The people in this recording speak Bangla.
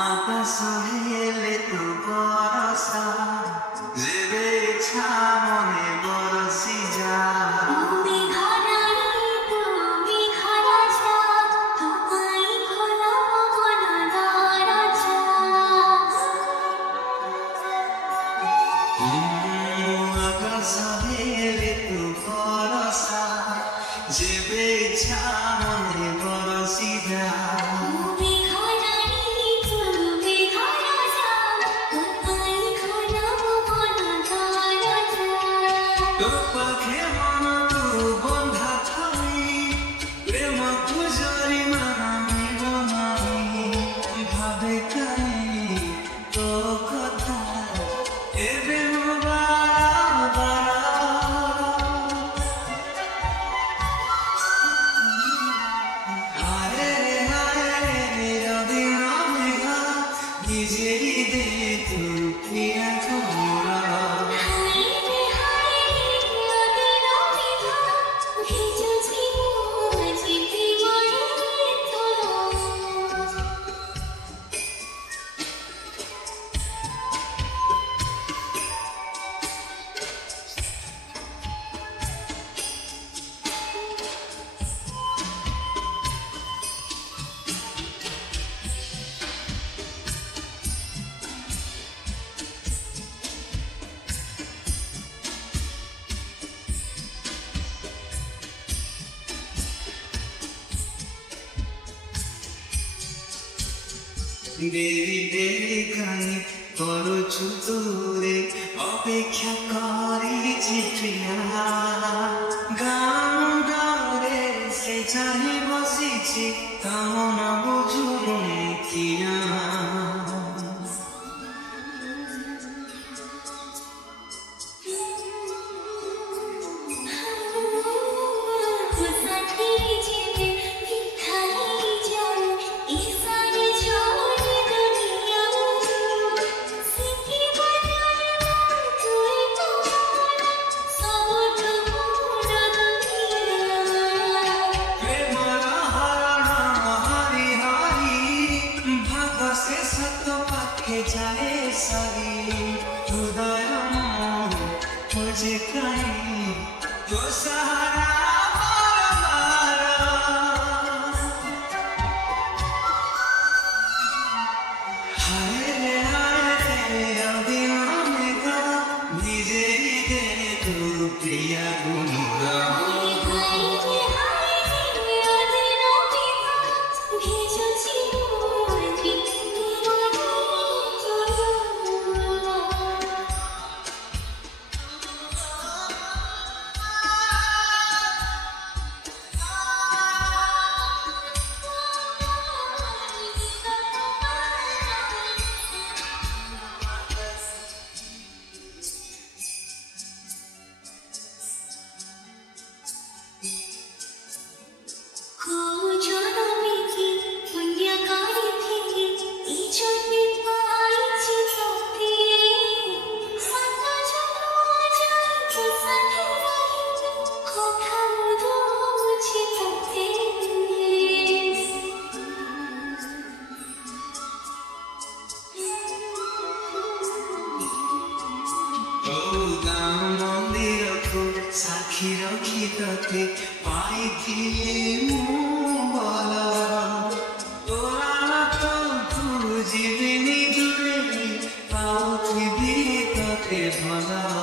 माता सहेले तू बरसा जेबे इच्छा मने बरसी जा माता सहेले तू बरसा जेबे इच्छा मने बरसी जा पाखे मन तू बंधा थाई प्रेम पुजारी मानी बनाई भावे काई तो कथा एबे मुबारा हाय हाय मेरा दिन मेरा निजेरी दे तू पिया तुम्हारा দেরি দেরি কানে করছু তোরে অপেক্ষা করেছি প্রিয়া গান গারে সে চাহি বসিছি কামনা বুঝুনি কিয়া जाए सारी हृदय मुझे कहीं तो सहारा हाय रे अभी आमेगा निजे दे तू प्रिया गुमुरा সাক্ষী রক্ষি তোকে পাইଥିଲି বলা তোরা তো বুঝিবিনি দূরে পাউথিবি তোকে ভলা